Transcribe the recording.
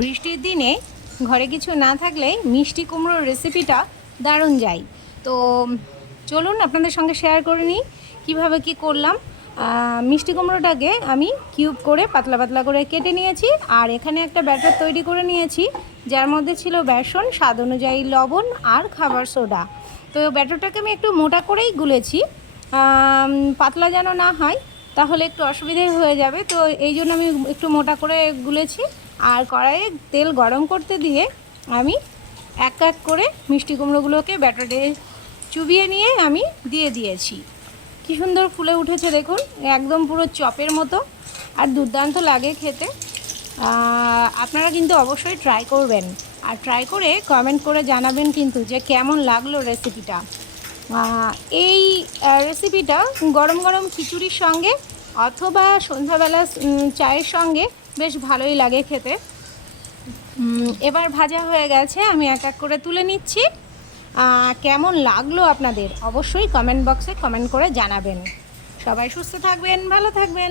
বৃষ্টির দিনে ঘরে কিছু না থাকলে মিষ্টি কুমড়োর রেসিপিটা দারুণ যায়। তো চলুন আপনাদের সঙ্গে শেয়ার করে নিই কীভাবে কী করলাম। মিষ্টি কুমড়োটাকে আমি কিউব করে পাতলা পাতলা করে কেটে নিয়েছি, আর এখানে একটা ব্যাটার তৈরি করে নিয়েছি যার মধ্যে ছিল বেসন, স্বাদ অনুযায়ী লবণ আর খাবার সোডা। তো ব্যাটারটাকে আমি একটু মোটা করেই গুলেছি, পাতলা যেন না হয়, তাহলে একটু অসুবিধাই হয়ে যাবে। তো এই জন্য আমি একটু মোটা করে গুলেছি। আর কড়াইয়ে তেল গরম করতে দিয়ে আমি এক এক করে মিষ্টি কুমড়োগুলোকে ব্যাটারে চুবিয়ে নিয়ে আমি দিয়ে দিয়েছি। কী সুন্দর ফুলে উঠেছে দেখুন, একদম পুরো চপের মতো, আর দুর্দান্ত লাগে খেতে। আপনারা কিন্তু অবশ্যই ট্রাই করবেন, আর ট্রাই করে কমেন্ট করে জানাবেন কিন্তু যে কেমন লাগলো রেসিপিটা। এই রেসিপিটা গরম গরম খিচুড়ির সঙ্গে অথবা সন্ধ্যাবেলা চায়ের সঙ্গে বেশ ভালোই লাগে খেতে। এবার ভাজা হয়ে গেছে, আমি এক এক করে তুলে নিচ্ছি। কেমন লাগলো আপনাদের অবশ্যই কমেন্ট বক্সে কমেন্ট করে জানাবেন। সবাই সুস্থ থাকবেন, ভালো থাকবেন।